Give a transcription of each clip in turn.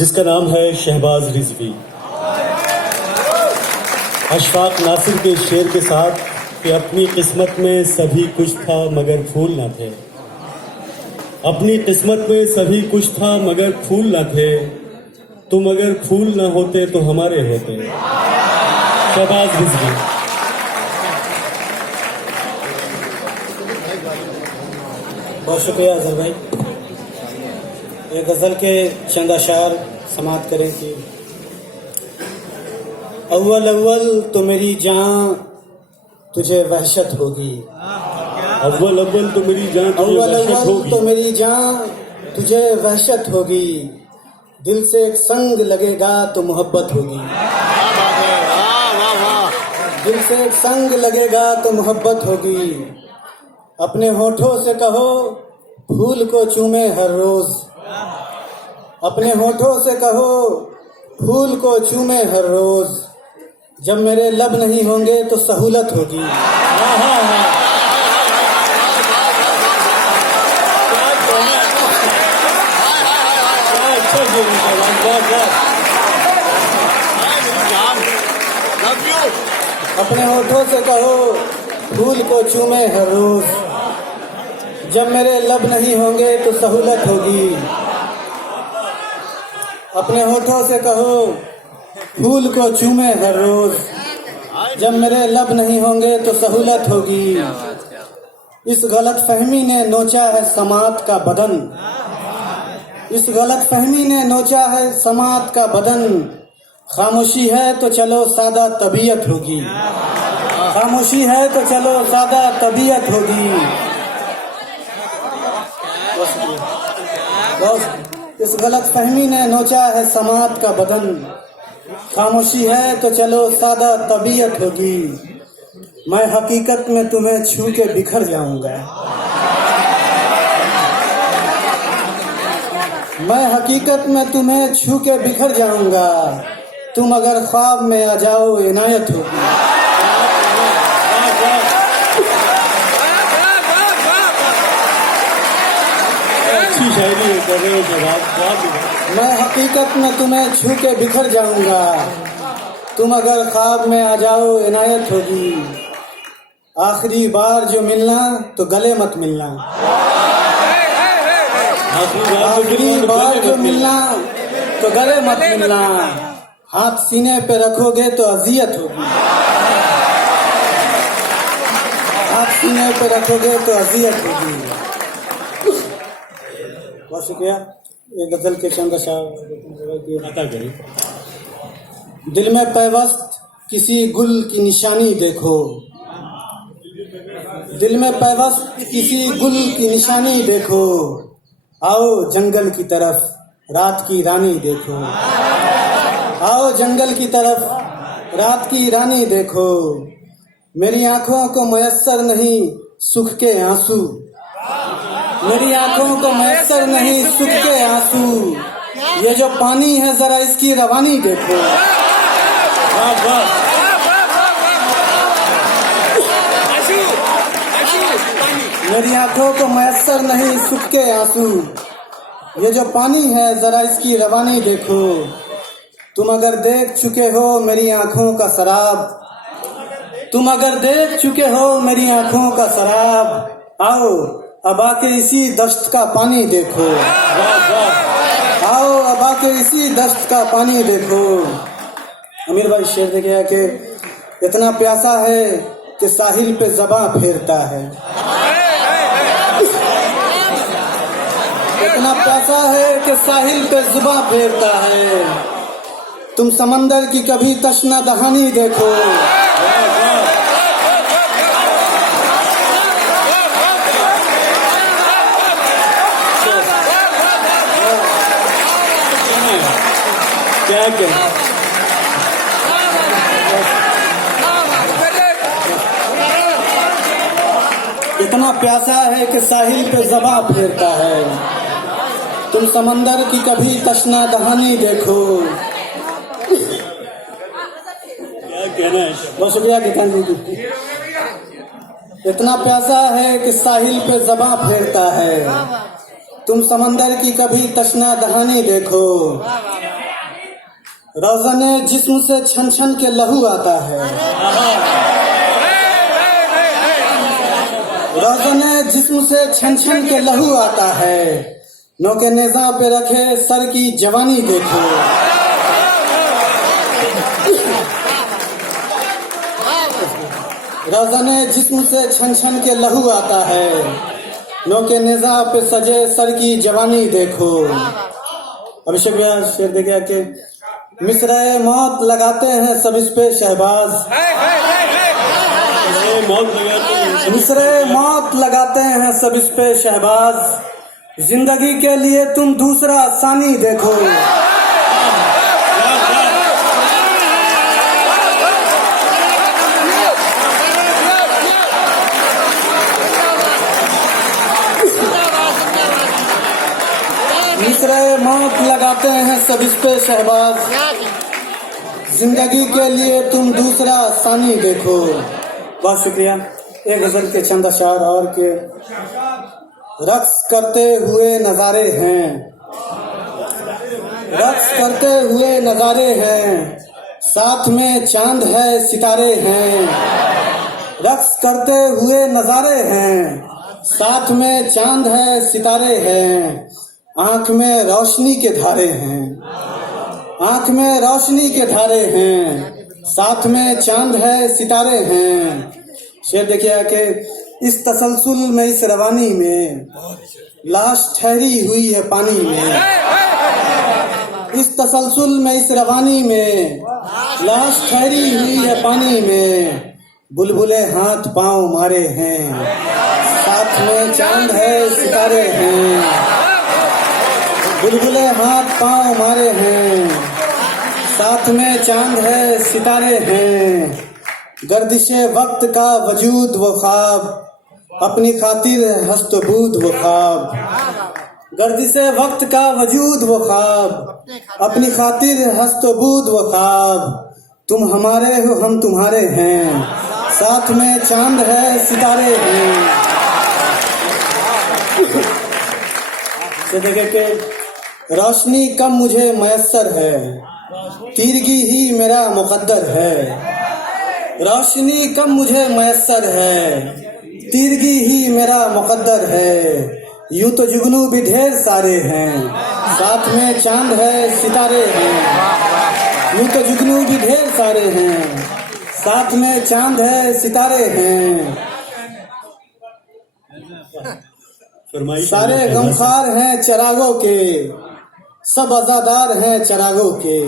जिसका नाम है शहबाज रिजवी। अशफाक नासिर के शेर के साथ कि अपनी किस्मत में सभी कुछ था मगर फूल न थे। अपनी किस्मत में सभी कुछ था मगर फूल न थे। तुम अगर फूल न होते तो हमारे होते। शहबाज रिजवी। बहुत शुक्रिया अजहर भाई। ये गज़ल के चंद अशार समाप्त करें कि अव्वल अव्वल तो मेरी जान तुझे वहशत होगी। अव्वल अव्वल तो मेरी जान तुझे अव्वल वहशत अव्वल होगी। तो मेरी जान तुझे वहशत होगी। दिल से एक संग लगेगा तो मोहब्बत होगी। दिल से एक संग लगेगा तो मोहब्बत होगी। अपने होठों से कहो फूल को चूमे हर रोज। अपने होठों से कहो फूल को चूमे हर रोज। जब मेरे लब नहीं होंगे तो सहूलत होगी। अपने होठों से कहो फूल को चूमे हर रोज। जब मेरे लब नहीं होंगे तो सहूलत होगी। अपने होठों से कहो फूल को चूमे हर रोज। जब मेरे लब नहीं होंगे तो सहूलत होगी। इस गलत फहमी ने नोचा है समात का बदन। इस गलत फहमी ने नोचा है समात का बदन। खामोशी है तो चलो सादा तबीयत होगी। खामोशी है तो चलो सादा तबीयत होगी। इस गलत फहमी ने नोचा है समात का बदन। खामोशी है तो चलो सादा तबीयत होगी। मैं हकीकत में तुम्हें छू के बिखर जाऊंगा। मैं हकीकत में तुम्हें छू के बिखर जाऊंगा। तुम अगर ख्वाब में आ जाओ इनायत होगी। अच्छी शायरी कर रहे हो जवाब। मैं हकीकत में तुम्हें छू के बिखर जाऊंगा। तुम अगर ख्वाब में आ जाओ इनायत होगी। आखिरी बार जो मिलना तो गले मत मिलना। आखिरी बार जो मिलना तो गले मत मिलना। हाथ सीने पे रखोगे तो अजियत होगी। हाथ सीने पे रखोगे तो अजियत होगी। बहुत शुक्रिया। ये गजल के चंद अता करें। दिल में पैवस्त किसी गुल की निशानी देखो। दिल में पैवस्त किसी गुल की निशानी देखो। आओ जंगल की तरफ रात की रानी देखो। आओ जंगल की तरफ रात की रानी देखो। मेरी आंखों को मयस्सर नहीं सुख के आंसू। मेरी आंखों को मयस्सर नहीं सुख के आंसू। ये जो पानी है जरा इसकी रवानी देखो। मेरी आंखों को मयस्सर नहीं सुख के आंसू। ये जो पानी है जरा इसकी रवानी देखो। तुम अगर देख चुके हो मेरी आंखों का शराब। तुम अगर देख चुके हो मेरी आंखों का शराब। आओ अब आके इसी दश्त का पानी देखो। आओ अब आके इसी दश्त का पानी देखो। अमीर भाई शेर ने कहा कि इतना प्यासा है कि साहिल पे ज़बां फेरता है। इतना प्यासा है कि साहिल पे ज़बां फेरता है। तुम समंदर की कभी तशना दहानी देखो। क्या क्या इतना प्यासा है कि साहिल पे ज़बां फेरता है। तुम समंदर की कभी तशना दहानी देखो। क्या कहना है? बहुत शुक्रिया गीतांजलि जी। इतना प्यासा है कि साहिल पे ज़बां फेरता है। तुम समंदर की कभी तशना दहानी देखो। रोज़ने जिस्म से छन छन के लहू आता है। रोज़ने जिस्म से छन छन के लहू आता है। नौके नेज़ा पे रखे सर की जवानी देखो। रोज़ने जिस्म से छन छन के लहू आता है। नौके नेज़ा पे सजे सर की जवानी देखो। अभिषेक भैया शेर देखिए कि मिसरे मौत लगाते हैं सब इस पे शहबाज। मिसरे मौत लगाते हैं सब इस पे शहबाज। जिंदगी के लिए तुम दूसरा सानी देखो। मिसरे मौत लगाते हैं सब इस पे शहबाज। जिंदगी के लिए तुम दूसरा सानी देखो। बहुत शुक्रिया। एक गजल के चंद अशार और के रक्स करते हुए नजारे हैं। रक्स करते हुए नजारे हैं। साथ में चांद है सितारे हैं। रक्स करते हुए नजारे हैं। साथ में चांद है सितारे हैं। आंख में रोशनी के धारे हैं। आंख में रोशनी के धारे हैं। साथ में चांद है सितारे हैं। शेर देखिए कि इस तसलसल में इस रवानी में लाश ठहरी हुई है पानी में। इस तसलसल में इस रवानी में लाश ठहरी हुई है पानी में। बुलबुले हाथ पांव मारे हैं। साथ में चांद है सितारे हैं। बुलबुले हाथ पांव मारे हैं। साथ में चांद है सितारे हैं। गर्दिशे वक्त का वजूद वो ख्वाब। अपनी खातिर हस्तबूद वो ख्वाब। गर्दिशे वक्त का वजूद वो ख्वाब। अपनी खातिर हस्तबूद वो ख्वाब। तुम हमारे हो हम तुम्हारे हैं। साथ में चांद है सितारे हैं। देखे कि रोशनी कम मुझे मयस्सर है। तीरगी ही मेरा मुकद्दर है। रोशनी कम मुझे मयस्सर है। तीरगी ही मेरा मुकद्दर है। यूं तो जुगनू भी ढेर सारे हैं। साथ में चांद है सितारे हैं। यूं तो जुगनू भी ढेर सारे हैं। साथ में चांद है सितारे हैं। सारे गमखार हैं चरागों के। सब अज़ादार हैं चरागों के।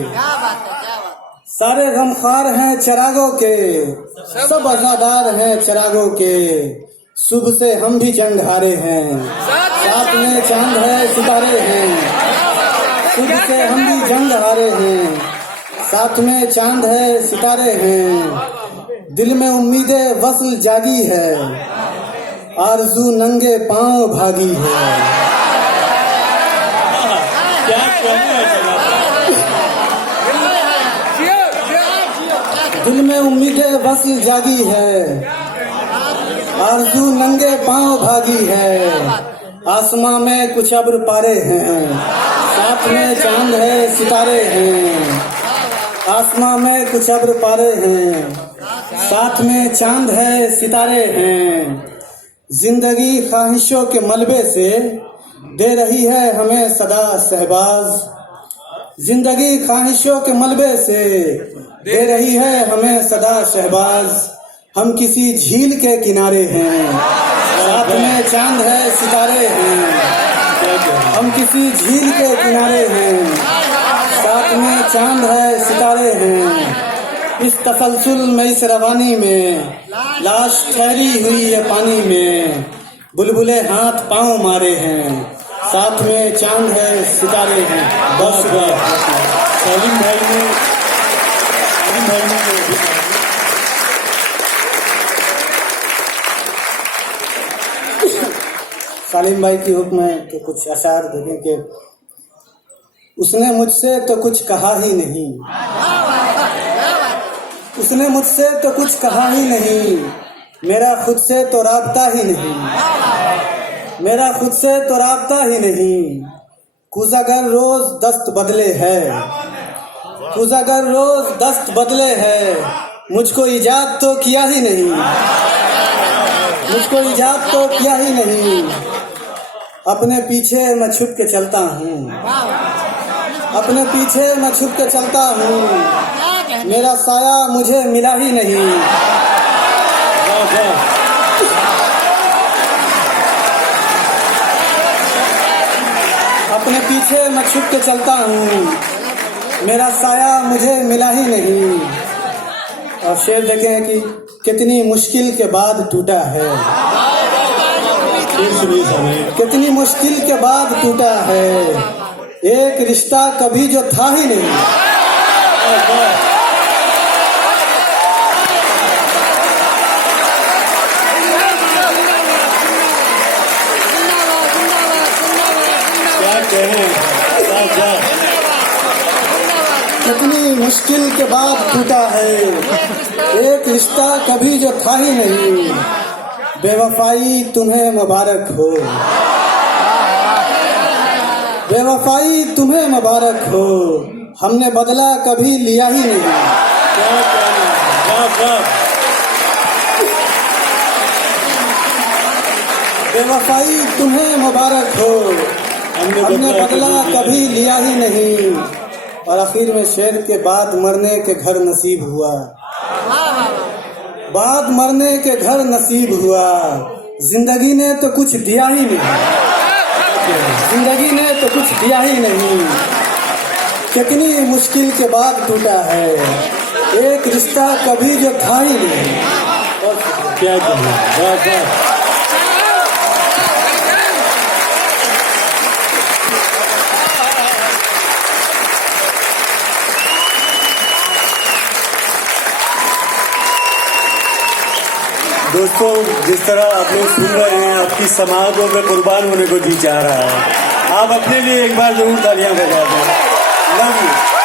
सारे गमखार हैं चरागों के। सब अज़ादार हैं चरागों के। सुबह से हम भी जंग हारे हैं। साथ में चांद है सितारे हैं। सुबह से हम भी जंग हारे हैं। साथ में चांद है सितारे हैं। दिल में उम्मीदें वस्ल जागी है। आरज़ू नंगे पांव भागी है। दिल में उम्मीदें वस्ल जागी है। आरज़ू नंगे पांव भागी है। आसमां में कुछ अब्र पारे हैं। साथ में चांद है सितारे हैं। आसमां में कुछ अब्र पारे हैं। साथ में चांद है सितारे हैं। जिंदगी ख्वाहिशों के मलबे से दे रही है हमें सदा सहबाज। जिंदगी ख्वाहिशों के मलबे से दे रही है हमें सदा शहबाज। हम किसी झील के किनारे हैं। साथ में चांद है सितारे हैं। हम किसी झील के किनारे हैं। साथ में चांद है सितारे हैं। इस तसलसल में इस रवानी में लाश ठहरी हुई है पानी में। बुलबुले हाथ पांव मारे हैं। साथ में चांद है सितारे हैं। बस सालिम भाई ने सालिम भाई की हुक्म है कि कुछ अशार देखें कि उसने मुझसे तो कुछ कहा ही नहीं। उसने मुझसे तो कुछ कहा ही नहीं। मेरा खुद से तो राब्ता ही नहीं। मेरा खुद से तो राब्ता ही नहीं। कुजागर रोज दस्त बदले है। उजागर रोज दस्त बदले है, मुझको इजाद तो किया ही नहीं, मुझको इजाद तो किया ही नहीं। अपने पीछे मैं छुप के चलता हूँ, अपने पीछे मैं छुप के चलता हूँ, मेरा साया मुझे मिला ही नहीं। अपने पीछे मैं छुप के चलता हूँ, मेरा साया मुझे मिला ही नहीं। और शेर देखें कि कितनी मुश्किल के बाद टूटा है, कितनी मुश्किल के बाद टूटा है, एक रिश्ता कभी जो था ही नहीं। कितनी मुश्किल के बाद टूटा है, एक रिश्ता कभी जो था ही नहीं। बेवफाई तुम्हें मुबारक हो, बेवफाई तुम्हें मुबारक हो, हमने बदला कभी लिया ही नहीं। बेवफाई तुम्हें मुबारक हो, हमने बदला कभी लिया ही नहीं। और आखिर में शेर के बाद मरने के घर नसीब हुआ, बाद मरने के घर नसीब हुआ, जिंदगी ने तो कुछ दिया ही नहीं, जिंदगी ने तो कुछ दिया ही नहीं। कितनी मुश्किल के बाद टूटा है, एक रिश्ता कभी जो था ही नहीं। और क्या कहना। दोस्तों, जिस तरह आप लोग सुन रहे हैं, आपकी समाधों में कुर्बान होने को जी चाह रहा है। आप अपने लिए एक बार जरूर तालियां बजा दें। Love you.